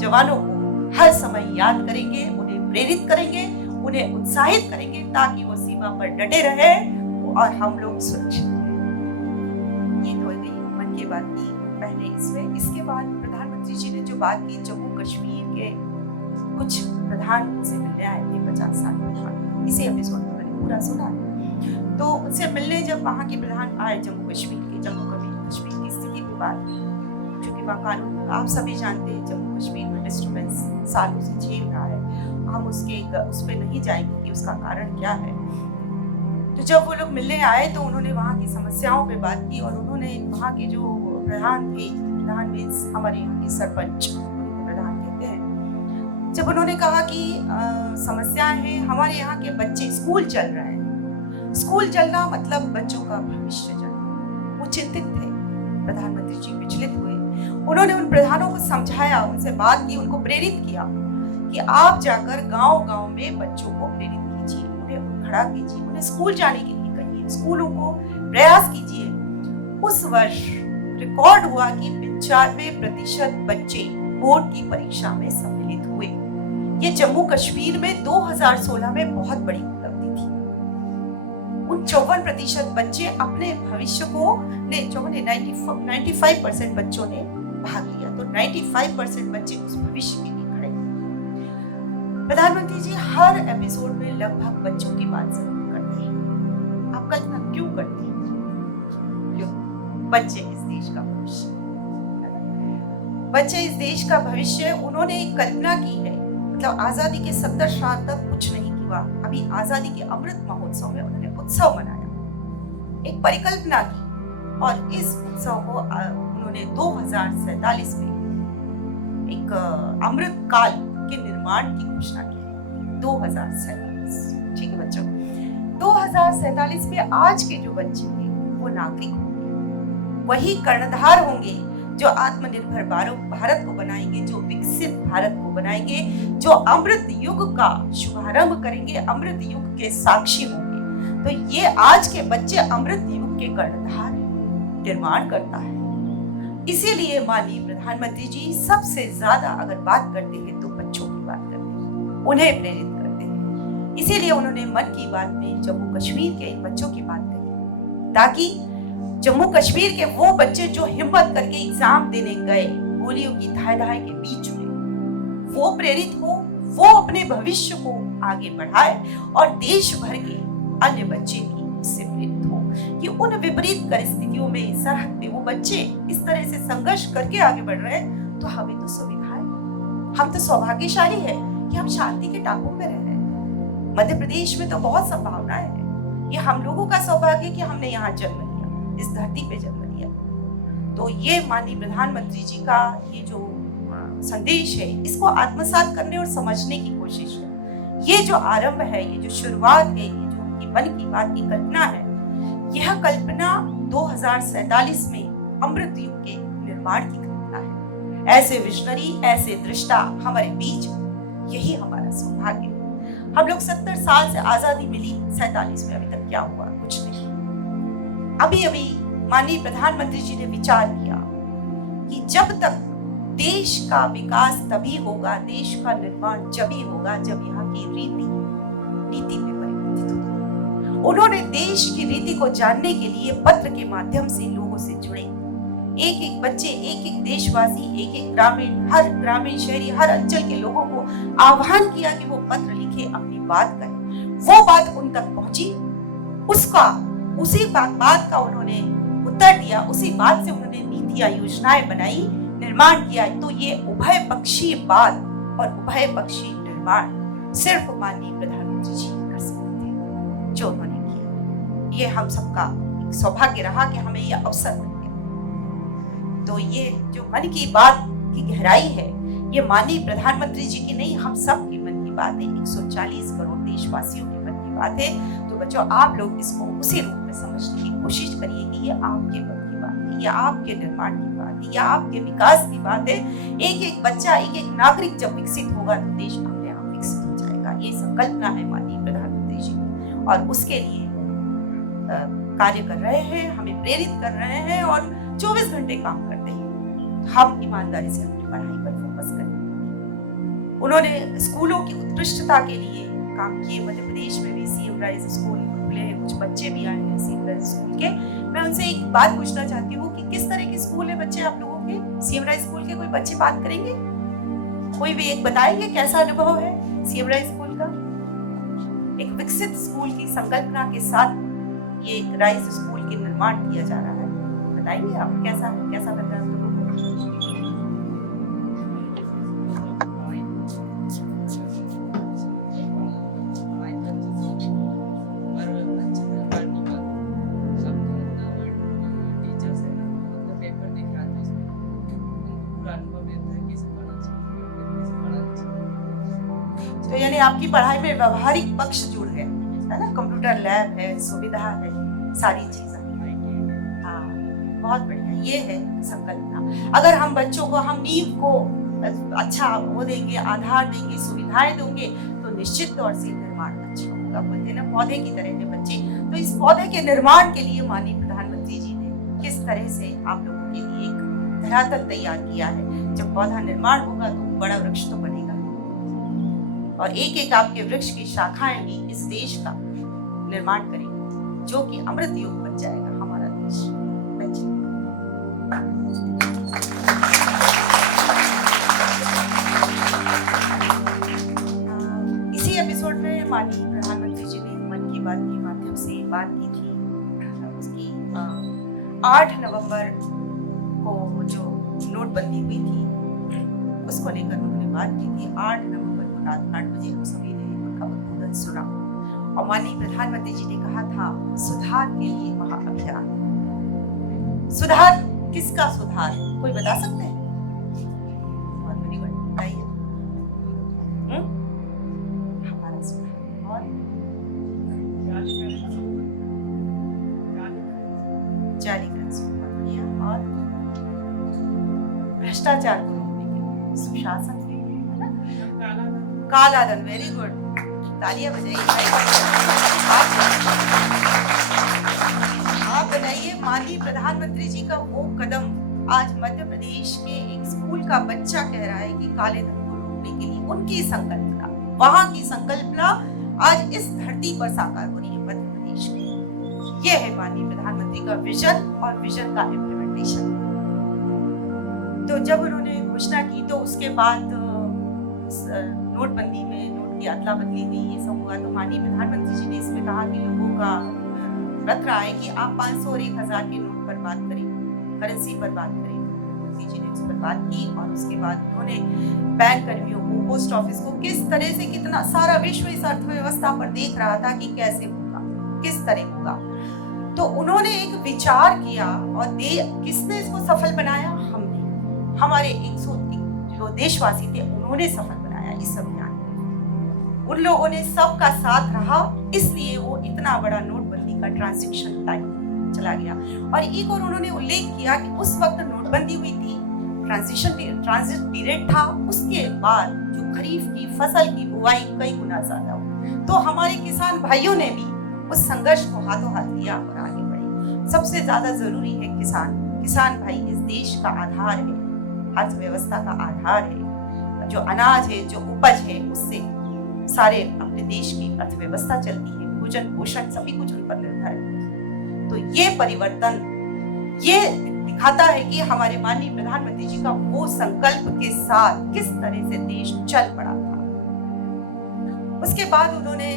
जवानों को हर समय याद करेंगे, उन्हें प्रेरित करेंगे, उन्हें उत्साहित करेंगे, ताकि वो सीमा पर डटे रहे और हम लोग सुरक्षित रहें। ये तो गई मन की बात की पहले इसमें। इसके बाद प्रधानमंत्री जी ने जो बात की, जम्मू कश्मीर के कुछ प्रधान से मिलने आए थे, 50 साल प्रधान, इसी एपिसोड में मैंने पूरा सुना। तो उनसे मिलने जब वहाँ के प्रधान आए जम्मू कश्मीर की स्थिति की बात, क्योंकि वहाँ कानून आप सभी जानते हैं, जम्मू कश्मीर में डिस्टर्बेंस सालों से झेल रहा है। हम उस पर नहीं जाएंगे कि उसका कारण क्या है। तो जब वो लोग मिलने आए तो उन्होंने वहाँ की समस्याओं पे बात की, और उन्होंने वहाँ के जो प्रधान मीन्स हमारे यहाँ के सरपंच, प्रधान कहते हैं, जब उन्होंने कहा कि समस्या है, हमारे यहाँ के बच्चे स्कूल चल रहे हैं, स्कूल चलना मतलब बच्चों का भविष्य चलना, वो चिंतित थे। प्रधानमंत्री जी विचलित हुए। उन्होंने उन प्रधानों को समझाया, उनसे बात की, उनको प्रेरित किया कि आप जाकर गांव-गांव में बच्चों को प्रेरित कीजिए, उन्हें खड़ा कीजिए, उन्हें स्कूल जाने के लिए कहिए, स्कूलों को प्रयास कीजिए। उस वर्ष रिकॉर्ड हुआ कि 95% बच्चे बोर्ड की परीक्षा में सम्मिलित हुए। ये जम्मू कश्मीर में 2016 में बहुत बड़ी उपलब्धि थी। उन 54% बच्चे अपने भविष्य को 95% बच्चों ने भाग लिया, तो 95% बच्चे उस भविष्य के लिए खड़े थे। प्रधानमंत्री जी हर एपिसोड में लगभग बच्चों की बात जरूर करते हैं। आप कल्पना क्यों करते हैं? क्यों? बच्चे इस देश का भविष्य, बच्चे इस देश का भविष्य। उन्होंने एक कल्पना की है, मतलब आजादी के 70 साल तक कुछ नहीं हुआ, अभी आजादी के अमृत महोत्सव में उन्होंने उत्सव मनाया, एक परिकल्पना की, और इस उत्सव को उन्होंने 2047 में एक अमृत काल के निर्माण की घोषणा की। 2047, ठीक है बच्चों, 2047 में आज के जो बच्चे हैं वो नागरिक होंगे, वही कर्णधार होंगे जो आत्मनिर्भर भारत को बनाएंगे, जो विकसित भारत को बनाएंगे, जो अमृत युग का शुभारंभ करेंगे, अमृत युग के साक्षी होंगे। तो ये आज के बच्चे अमृत युग के कर्णधार निर्माण करता है। इसीलिए माननीय प्रधानमंत्री जी सबसे ज्यादा अगर बात करते हैं तो बच्चों की बात करते हैं, उन्हें प्रेरित करते हैं। इसीलिए उन्होंने मन की बात में जम्मू कश्मीर के इन बच्चों की बात कही, ताकि जम्मू कश्मीर के वो बच्चे जो हिम्मत करके एग्जाम देने गए गोलियों की धाय-धाय के बीच में, वो प्रेरित हो, वो अपने भविष्य को आगे बढ़ाए, और देश भर के अन्य बच्चे भी इससे प्रेरित हो कि उन विपरीत परिस्थितियों में सरहद पे वो बच्चे इस तरह से संघर्ष करके आगे बढ़ रहे हैं, तो हमें तो सुविधाएं, हम तो सौभाग्यशाली है कि हम शांति के टापू में रह रहे हैं। मध्य प्रदेश में तो बहुत संभावनाएं हैं। ये हम लोगों का सौभाग्य कि हमने यहाँ जन्म लिया, इस धरती पे जन्म लिया। तो ये माननीय प्रधानमंत्री जी का ये जो संदेश है, इसको आत्मसात करने और समझने की कोशिश है। ये जो आरंभ है, ये जो शुरुआत है, ये जो उनकी मन की बात की कल्पना है, यह कल्पना 2047 में अमृत युग के निर्माण की कल्पना है। ऐसे विजनरी, ऐसे दृष्टा हमारे बीच, यही हमारा सौभाग्य है। हम लोग 70 साल से आजादी मिली, 47 में अभी तक क्या हुआ? कुछ नहीं। अभी अभी माननीय प्रधानमंत्री जी ने विचार किया कि जब तक देश का विकास तभी होगा, देश का निर्माण जभी होगा जब यहाँ की नीति में परिवर्तित होगी। उन्होंने देश की रीति को जानने के लिए पत्र के माध्यम से लोगों से जुड़े। एक एक बच्चे, एक एक देशवासी, एक एक ग्रामीण, हर ग्रामीण, शहरी, हर अंचल के लोगों को आह्वान किया कि वो पत्र लिखे, अपनी बात कहें। वो बात उन तक पहुंची, उसी बात का उन्होंने उत्तर दिया, उसी बात से उन्होंने नीतियां, योजनाएं बनाई, निर्माण किया। तो ये उभय पक्षीय बात और उभय पक्षीय निर्माण सिर्फ माननीय प्रधानमंत्री जी कर सकते थे, जो उन्होंने किया। ये हम सबका सौभाग्य रहा कि हमें यह अवसर मिल गया। तो ये जो मन की बात की गहराई है, ये माननीय प्रधानमंत्री जी की नहीं, हम सब की मन की बात है। 140 करोड़ देशवासियों की मन की बात है। तो बच्चों, आप लोग इसको उसी रूप में समझने की कोशिश करिए कि ये आपके मन की बात है, ये आपके निर्माण की बात है, ये आपके विकास की बात है। एक एक बच्चा, एक एक नागरिक जब विकसित होगा तो देश अपने आप विकसित हो जाएगा। ये संकल्पना है माननीय प्रधानमंत्री जी की, और उसके लिए कार्य कर रहे हैं, हमें प्रेरित कर रहे हैं, और 24 घंटे काम करते हैं। हम ईमानदारी से अपनी पढ़ाई पर फोकस करें। उन्होंने स्कूलों की उत्कृष्टता के लिए काम किए। मध्य प्रदेश में भी सीएम राइज स्कूल खुले हैं, कुछ बच्चे भी आए हैं सीएम राइज स्कूल के। मैं उनसे एक बात पूछना चाहती हूँ कि किस तरह के स्कूल है बच्चे आप लोगों के? सीएम राइज स्कूल के कोई बच्चे बात करेंगे? कोई भी एक बताएंगे कैसा अनुभव है सीएम राइज स्कूल का? एक विकसित स्कूल की संकल्पना के साथ ये एक राइज स्कूल के निर्माण किया जा रहा है। बताएंगे आप कैसा लग रहा है आप लोगों को? आपकी पढ़ाई में व्यवहारिक पक्ष जुड़ गया है ना, कंप्यूटर लैब है, सुविधा है, सारी चीजें। हाँ, बहुत बढ़िया, ये है संकल्पना। अगर हम बच्चों को, हम नींव को अच्छा वो देंगे, आधार देंगे, सुविधाएं देंगे, तो निश्चित तौर से निर्माण अच्छा होगा। बोलते हैं ना, पौधे की तरह के बच्चे। तो इस पौधे के निर्माण के लिए माननीय प्रधानमंत्री जी ने किस तरह से आप लोगों के लिए एक धरातल तैयार किया है। जब पौधा निर्माण होगा तो बड़ा वृक्ष तो बनेगा, और एक एक आपके वृक्ष की शाखाएं भी इस देश का निर्माण करेंगी, जो कि अमृत युग बन जाएगा हमारा देश। इसी एपिसोड में माननीय प्रधानमंत्री जी ने मन की बात के माध्यम से बात की थी उसकी 8 नवंबर को जो नोटबंदी हुई थी उसको लेकर उन्होंने बात की थी। 8 नवंबर को रात 8 बजे हम सभी ने उनका उद्बोधन सुना, और माननीय प्रधानमंत्री जी ने कहा था सुधार के लिए महाअभियान। सुधार किसका सुधार, कोई बता सकते हैं? बहुत बड़ी बात बताइए। हमारा सुधार और जालीकरण से बहुत बढ़िया, और भ्रष्टाचार को रोकने के लिए सुशासन के लिए, है ना, काला धन। वेरी गुड, तालियां बजाइए। आप बनाइए माननीय प्रधानमंत्री जी का वो कदम। आज मध्य प्रदेश के एक स्कूल का बच्चा कह रहा है कि काले धन को रोकने के लिए उनकी संकल्पना, वहां की संकल्पना आज इस धरती पर साकार हो रही है मध्य प्रदेश में। यह है माननीय प्रधानमंत्री का विजन और विजन का इम्प्लीमेंटेशन। तो जब उन्होंने घोषणा की तो उसके बाद नोटबंदी में नोट की अदला बदली हुई, ये सब हुआ। तो माननीय प्रधानमंत्री जी ने इसमें कहा कि लोगों का रख रहा है कि आप 500 और 1000 के नोट पर बात करें, करेंसी पर बात करें। प्रधानमंत्री जी ने उस पर बात की, और उसके बाद उन्होंने बैंक कर्मियों को, पोस्ट ऑफिस को, किस तरह से कितना सारा विश्व इस अर्थव्यवस्था पर देख रहा था कि कैसे होगा, किस तरह होगा। तो उन्होंने एक विचार किया, और किसने इसको सफल बनाया? हमने, हमारे 130 जो देशवासी थे उन्होंने सफल बनाया इस अभियान को। उन लोगों ने सबका साथ रहा, इसलिए वो इतना बड़ा नोटबंदी का ट्रांजैक्शन टाइम चला गया। और एक और उन्होंने उल्लेख किया कि उस वक्त नोटबंदी हुई थी, ट्रांजिट पीरियड था, उसके बाद जो खरीफ की फसल की बुआई कई गुना ज्यादा हुई। तो हमारे किसान भाइयों ने भी उस संघर्ष को हाथों हाथ लिया और आगे बढ़े। सबसे ज्यादा जरूरी है किसान भाई इस देश का आधार है, अर्थव्यवस्था का आधार है। जो अनाज है, जो उपज है, उससे सारे अपने देश की अर्थव्यवस्था चलती है, भोजन पोषण सभी कुछ उन पर निर्भर है। तो ये परिवर्तन ये दिखाता है कि हमारे माननीय प्रधानमंत्री जी का वो संकल्प के साथ किस तरह से देश चल पड़ा था। उसके बाद उन्होंने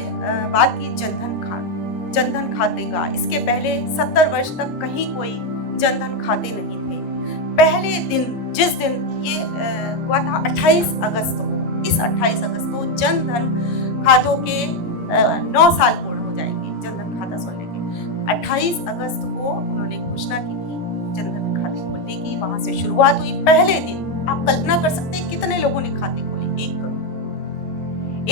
बात की जनधन खाते का। इसके पहले 70 वर्ष तक कहीं कोई जनधन खाते नहीं थे। पहले दिन, जिस दिन ये हुआ था 28 अगस्त को, इस 28 अगस्त को जनधन खातों के 9 साल पूर्ण हो जाएंगे जनधन खाता खोलने के। 28 अगस्त को उन्होंने घोषणा की थी जनधन खाते खोलने की। वहां से शुरुआत हुई। पहले दिन आप कल्पना कर सकते हैं कितने लोगों ने खाते खोले?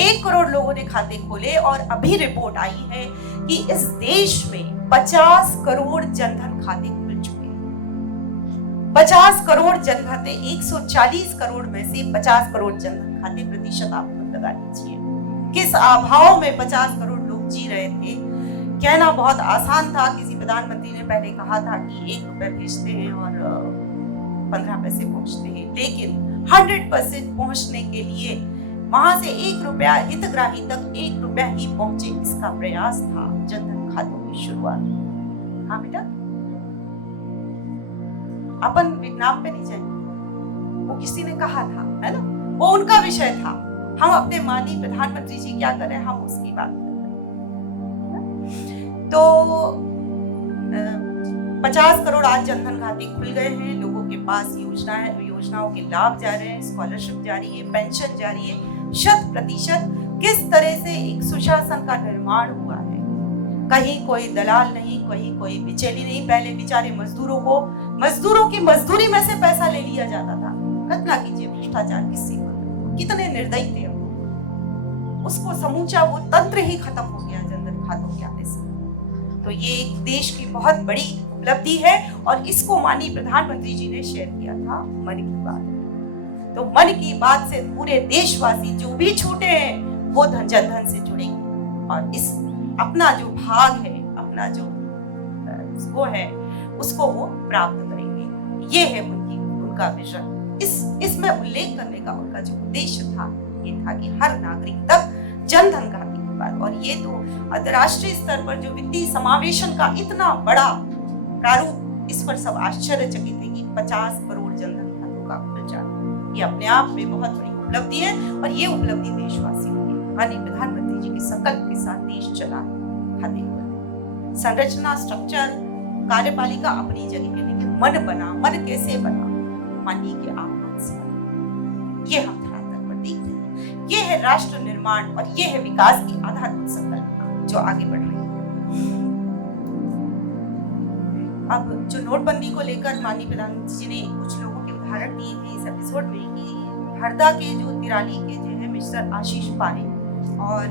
1 करोड़ लोगों ने खाते खोले। और अभी रिपोर्ट आई है कि इस देश में 50 करोड़ जनधन खाते खुल चुके हैं। 50 करोड़ जनधन खाते, 140 करोड़ में से 50 करोड़ जनधन खाते, प्रतिशत आप लगा लीजिए किस अभाव में 50 करोड़ लोग जी रहे थे। कहना बहुत आसान था। किसी प्रधानमंत्री ने पहले कहा था कि 1 रुपए भेजते हैं और 15 पैसे पहुंचते हैं, लेकिन 100% पहुंचने के लिए वहां से 1 रुपया हितग्राही तक 1 रुपया ही पहुंचे, इसका प्रयास था जनधन खातों की शुरुआत। हाँ बेटा, अपन नाम पे नहीं जाएंगे, वो किसी ने कहा था, है ना, वो उनका विषय था। हम अपने माननीय प्रधानमंत्री जी क्या कर रहे हैं, हम उसकी बात कर रहे हैं। तो 50 करोड़ आज जनधन खाते खुल गए हैं। लोगों के पास योजनाओं के लाभ जा रहे हैं, स्कॉलरशिप जारी है, पेंशन जारी है। 100% किस तरह से एक सुशासन का निर्माण हुआ है। कहीं कोई दलाल नहीं, कहीं कोई बिचौली नहीं। पहले बेचारे मजदूरों की मजदूरी में से पैसा ले लिया जाता था। कल्पना कीजिए भ्रष्टाचार किससे, कितने निर्दयी थे उसको समूचा वो तंत्र ही खत्म हो गया जनधन खातों के आने से। तो ये एक देश की बहुत बड़ी उपलब्धि है और इसको माननीय प्रधानमंत्री जी ने शेयर किया था मन की बात। तो मन की बात से पूरे देशवासी जो भी छूटे हैं वो जनधन से जुड़ेंगे और इस अपना जो भाग है, अपना जो वो है, उसको वो प्राप्त करेंगे। ये है उनका विजन। इसमें उल्लेख करने का उनका जो उद्देश्य था, ये था कि हर नागरिक तक जनधन खाते की बात। और ये तो अंतर्राष्ट्रीय स्तर पर जो वित्तीय समावेशन का इतना बड़ा प्रारूप, इस पर सब आश्चर्यचकित है कि 50 करोड़ जनधन खातों का प्रचार, ये अपने आप में बहुत बड़ी उपलब्धि है। और ये उपलब्धि देशवासियों की माननीय प्रधानमंत्री जी के संकल्प के साथ देश चला खाते हुए। संरचना, स्ट्रक्चर, कार्यपालिका अपनी जगह है, लेकिन मन बना, मन कैसे बना, माननीय के आह्वान से बना। ये हम धरातल पर देख रहे हैं। ये है राष्ट्र निर्माण और ये है विकास की आधारभूत संकल्पना जो आगे बढ़ रही है। अब जो नोटबंदी को लेकर माननीय प्रधानमंत्री जी ने कुछ लोगों के उदाहरण दिए हैं इस एपिसोड में कि हरदा के जो तिराली के जो है मिस्टर आशीष पारे, और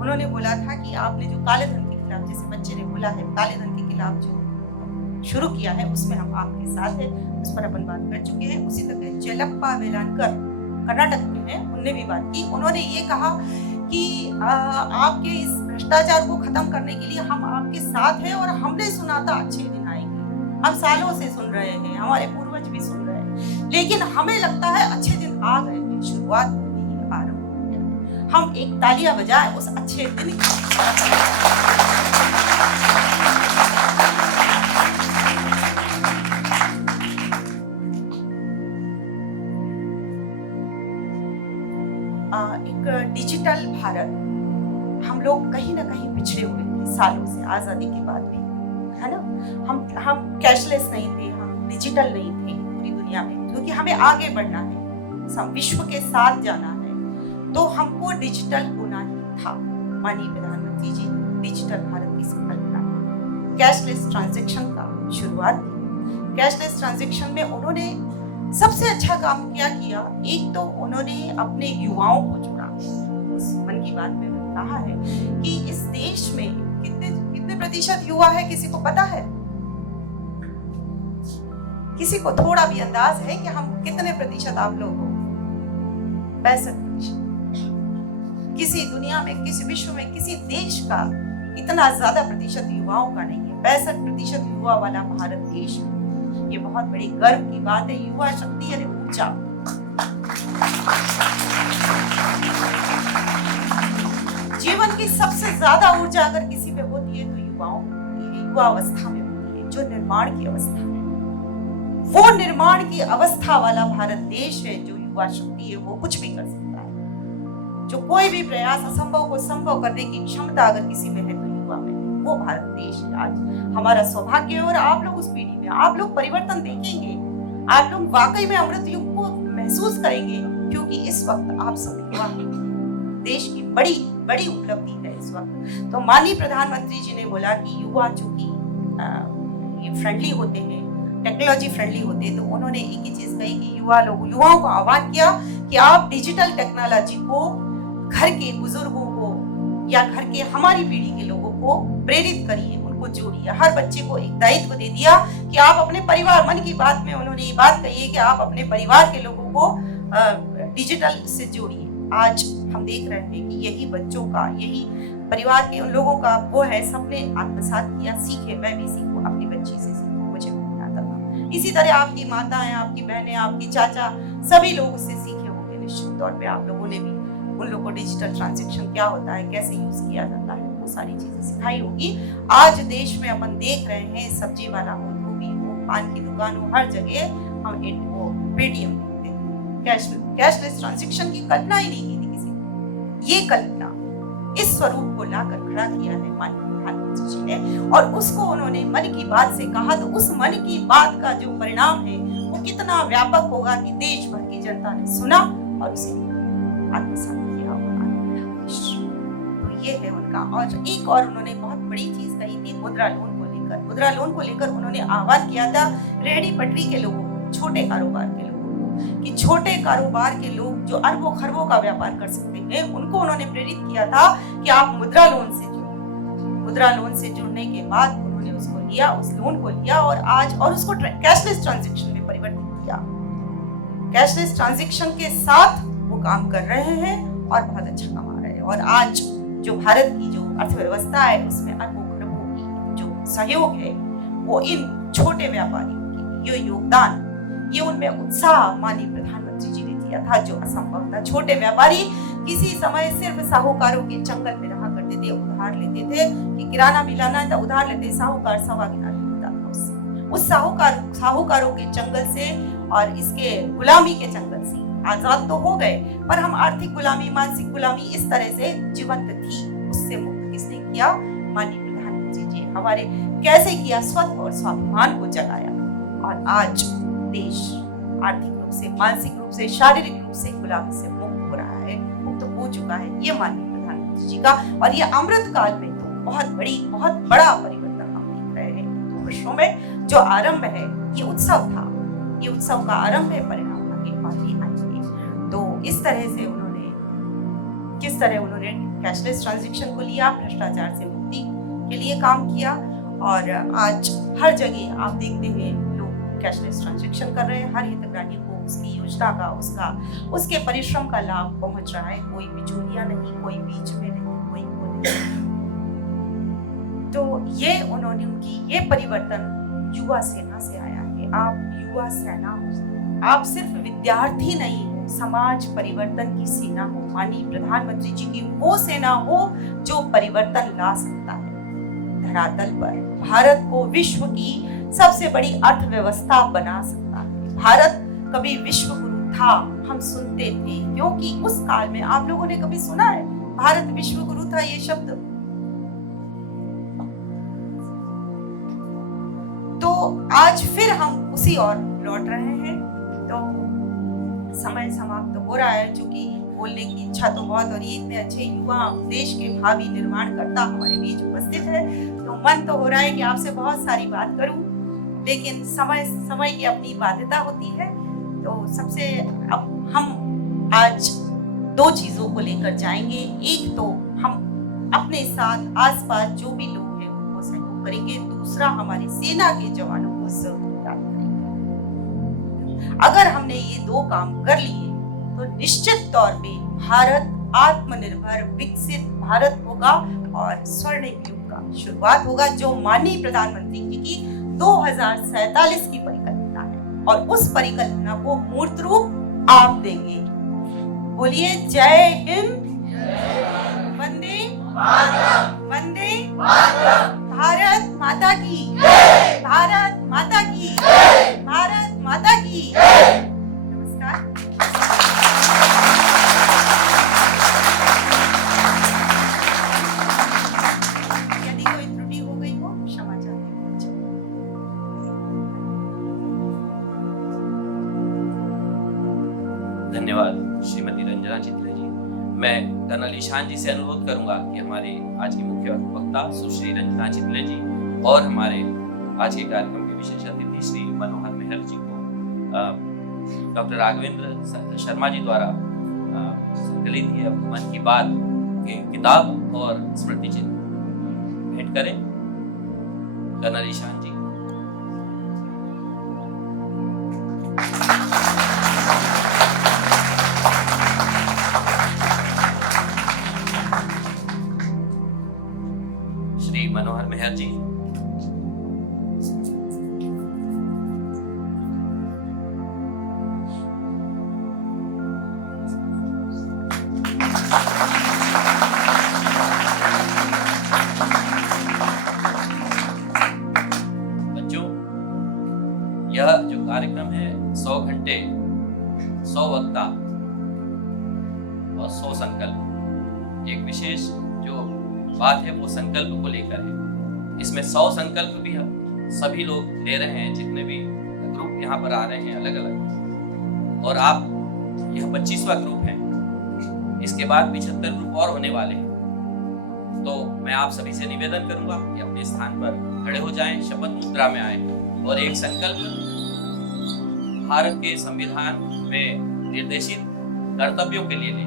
उन्होंने बोला था कि आपने जो काले धन के खिलाफ, जैसे बच्चे ने बोला है, काले धन के खिलाफ जो शुरू किया है उसमें हम आपके साथ हैं, उस पर अपन बात कर चुके हैं। उसी तरह चेलप्पा वेलानकर कर्नाटक में है, उनने भी बात की। उन्होंने ये कहा कि आपके इस भ्रष्टाचार को खत्म करने के लिए हम आपके साथ हैं और हमने सुना था अच्छे दिन आएंगे, हम सालों से सुन रहे हैं, हमारे पूर्वज भी सुन रहे हैं, लेकिन हमें लगता है अच्छे दिन आ गए हैं, शुरुआत हुई है, आरंभ हो गया है। हम एक तालियां बजाएं उस अच्छे दिन की। एक डिजिटल भारत, हम लोग कहीं ना कहीं पिछड़े हुए थे सालों से, आजादी के बाद भी, है ना। हम कैशलेस नहीं थे, हम डिजिटल नहीं थे पूरी दुनिया में, क्योंकि हमें आगे बढ़ना है, हम विश्व के साथ जाना है, तो हमको डिजिटल होना ही था। माननीय प्रधानमंत्री जी डिजिटल भारत की संकल्पना, कैशलेस ट्रांजैक्शन का शुरुआत की। कैशलेस ट्रांजैक्शन में उन्होंने सबसे अच्छा काम क्या किया, एक तो उन्होंने अपने युवाओं को जोड़ा। उस मन की बात में मैंने कहा है कि इस देश में कितने प्रतिशत युवा है, किसी को पता है? किसी को थोड़ा भी अंदाज है कि हम कितने प्रतिशत आप लोग हो? 65%। किसी दुनिया में, किसी विश्व में, किसी देश का इतना ज्यादा प्रतिशत युवाओं का नहीं है। 65% युवा वाला भारत देश है। ये बहुत बड़ी गर्व की बात है। युवा शक्ति है, ऊर्जा। जीवन की सबसे ज्यादा ऊर्जा अगर किसी पे होती है तो युवाओं को होती है, युवा अवस्था में होती है, जो निर्माण की अवस्था है। वो निर्माण की अवस्था वाला भारत देश है। जो युवा शक्ति है वो कुछ भी कर सकता है। जो कोई भी प्रयास असंभव को संभव करने की क्षमता अगर किसी में है तो युवा में, वो भारत देश है। आज हमारा सौभाग्य है और आप लोग उस पीढ़ी में, आप लोग परिवर्तन देखेंगे, आप लोग वाकई में अमृत युग को महसूस करेंगे, क्योंकि इस वक्त आप सब युवा हैं। देश की बड़ी बड़ी उपलब्धि है इस वक्त। तो माननीय प्रधानमंत्री जी ने बोला कि युवा चूंकि ये फ्रेंडली होते हैं, टेक्नोलॉजी फ्रेंडली होते हैं, तो उन्होंने एक ही चीज कही कि युवाओं को आह्वान किया कि आप डिजिटल टेक्नोलॉजी को घर के बुजुर्गों को या घर के हमारी पीढ़ी के लोगों को प्रेरित करिए, उनको जोड़िए। हर बच्चे को एक दायित्व दे दिया कि आप अपने परिवार, मन की बात में उन्होंने ये बात कही है कि आप अपने परिवार के लोगों को डिजिटल से जोड़िए। आज हम देख रहे हैं कि यही बच्चों का, यही परिवार के उन लोगों का वो है, सबने आत्मसात किया, सीखे, मैं भी सीखूं, अपनी बच्ची से सीखूं, मुझे भी आता था। इसी तरह आपकी माताएं, आपकी बहनें, आपकी चाचा, सभी लोग उससे सीखे होंगे। निश्चित तौर पे आप लोगों ने भी उन लोगों को डिजिटल ट्रांजैक्शन क्या होता है, कैसे यूज किया जाता है, वो सारी चीजें सिखाई होगी। आज देश में अपन देख रहे हैं, सब्जी वाला हो, धोबी हो, पान की दुकान हो, हर जगह हम पेटीएम देखते हैं। कैशलेस ट्रांजैक्शन की कल्पना ही नहीं की थी किसी ने। ये कल्पना, इस स्वरूप को लाकर खड़ा किया है माननीय प्रधानमंत्री जी ने, और उसको उन्होंने मन की बात से कहा। तो उस मन की बात का जो परिणाम है वो कितना व्यापक होगा कि देश भर की जनता ने सुना और उसे आत्मसात किया। तो ये है उनका। और एक और उन्होंने बहुत बड़ी चीज कही थी मुद्रा लोन को लेकर। मुद्रा लोन को लेकर उन्होंने आह्वान किया था रेहड़ी पटरी के लोगों को, छोटे कारोबार के लोगों को, कि छोटे कारोबार के लोग जो अरबों खरबों का व्यापार कर सकते हैं, उनको उन्होंने प्रेरित किया था कि आप मुद्रा लोन से जुड़िए। मुद्रा लोन से जुड़ने के बाद उन्होंने उसको लिया, उस लोन को लिया और उसको कैशलेस ट्रांजैक्शन में परिवर्तित किया। कैशलेस ट्रांजैक्शन के साथ वो काम कर रहे हैं और बहुत अच्छा कमा रहे हैं। और आज जो भारत की जो अर्थव्यवस्था है उसमें अरबों खरबों की जो सहयोग है वो इन छोटे व्यापारियों की ये योगदान, ये उनमें उत्साह माननीय प्रधानमंत्री जी ने दिया था जो असंभव था। छोटे व्यापारी किसी समय सिर्फ साहूकारों के चंगल में रहा करते थे, उधार लेते थे कि किराना भी लाना है तो उधार लेते, साहूकार सवा गिना लेता था उससे। उस साहूकारों के चंगल से और इसके गुलामी के चंगल से आजाद तो हो गए, पर हम आर्थिक गुलामी, मानसिक गुलामी इस तरह से जीवंत थी। उससे मुक्त किसने किया? माननीय प्रधानमंत्री जी हमारे कैसे किया, स्वत और स्वाभिमान को जगाया और आज देश आर्थिक रूप से, मानसिक रूप से, शारीरिक रूप से गुलामी से मुक्त हो रहा है, मुक्त हो चुका है। ये माननीय प्रधानमंत्री जी का और ये अमृत काल में तो बहुत बड़ा परिवर्तन हम देख रहे हैं। 2 वर्षों में जो आरंभ है ये उत्सव था, ये उत्सव का आरंभ है, परिणाम आगे आएंगे। तो इस तरह से किस तरह उन्होंने कैशलेस ट्रांजैक्शन को लिया, भ्रष्टाचार से मुक्ति के लिए काम किया और आज हर जगह आप देखते हैं लोग कैशलेस ट्रांजैक्शन कर रहे हैं। हर हितग्राही को उसकी योजना का, उसके परिश्रम का लाभ पहुंच रहा है। कोई बिचौलिया नहीं, कोई बीच में नहीं, कोई वो नहीं। तो ये उन्होंने उनकी ये परिवर्तन युवा सेना से आया है। आप युवा सेना हो, आप सिर्फ विद्यार्थी नहीं हो, समाज परिवर्तन की सेना हो। माननीय प्रधानमंत्री जी की वो सेना हो जो परिवर्तन ला सकता है धरातल पर, भारत को विश्व की सबसे बड़ी अर्थव्यवस्था बना सकता है। भारत कभी विश्व गुरु था, हम सुनते थे, क्योंकि उस काल में आप लोगों ने कभी सुना है भारत विश्व गुरु था ये शब्द? तो आज फिर हम उसी ओर लौट रहे हैं। तो समय समाप्त हो रहा है, चूंकि बोलने की इच्छा तो बहुत और ये इतने अच्छे युवा, देश के भावी निर्माणकर्ता हमारे बीच उपस्थित है, तो मन तो हो रहा है कि आपसे बहुत सारी बात करूं, लेकिन समय की अपनी बाध्यता होती है। तो सबसे अब हम आज 2 चीजों को लेकर जाएंगे। एक तो हम अपने साथ आसपास जो भी लोग हैं उनको सहयोग करेंगे, दूसरा हमारी सेना के जवानों को जरूर याद करेंगे। अगर हमने ये 2 काम कर लिए तो निश्चित तौर पे भारत आत्मनिर्भर विकसित भारत होगा और स्वर्णिम युग का शुरुआत होगा, जो माननीय प्रधानमंत्री जी की 2047 की परिकल्पना है और उस परिकल्पना को मूर्त रूप आप देंगे। बोलिए जय हिंद, वंदे वंदे भारत माता की, भारत माता की, भारत माता की। नमस्कार। यदि कोई त्रुटि हो गई हो क्षमा चाहते हैं। धन्यवाद श्रीमती रंजना चितले जी। मैं कर्नल ईशान जी से अनुरोध करूंगा कि हमारे आज की मुख्य वक्ता सुश्री रंजना चितले जी और हमारे आज के कार्यक्रम के विशेष अतिथि श्री मनोहर मेहर जी को डॉक्टर राघवेंद्र शर्मा जी द्वारा संकलित ये मन की बात के किताब और स्मृति चिन्ह भेंट करें। कर्नल ईशान जी। श्री मनोहर मेहर जी। यह जो कार्यक्रम है 100 घंटे 100 वक्ता और 100 संकल्प, एक विशेष जो बात है वो संकल्प को लेकर है। इसमें 100 संकल्प भी सभी लोग ले रहे हैं, जितने भी ग्रुप यहाँ पर आ रहे हैं अलग अलग, और आप यह 25वां ग्रुप है। इसके बाद 75 ग्रुप और होने वाले हैं। तो मैं आप सभी से निवेदन करूंगा कि अपने स्थान पर खड़े हो जाएं, शपथ मुद्रा में आए और एक संकल्प भारत के संविधान में निर्देशित कर्तव्यों के लिए लें।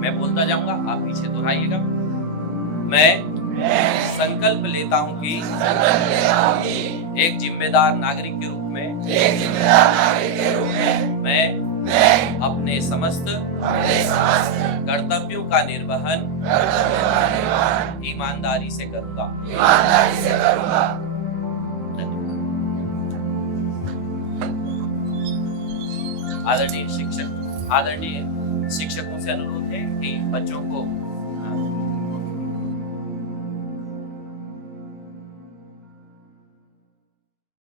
मैं बोलता जाऊंगा, आप पीछे दोहराइएगा। मैं संकल्प लेता हूं कि एक जिम्मेदार नागरिक के रूप में मैं अपने समस्त कर्तव्यों का निर्वहन ईमानदारी से करूंगा। आदरणीय शिक्षकों से अनुरोध है कि बच्चों को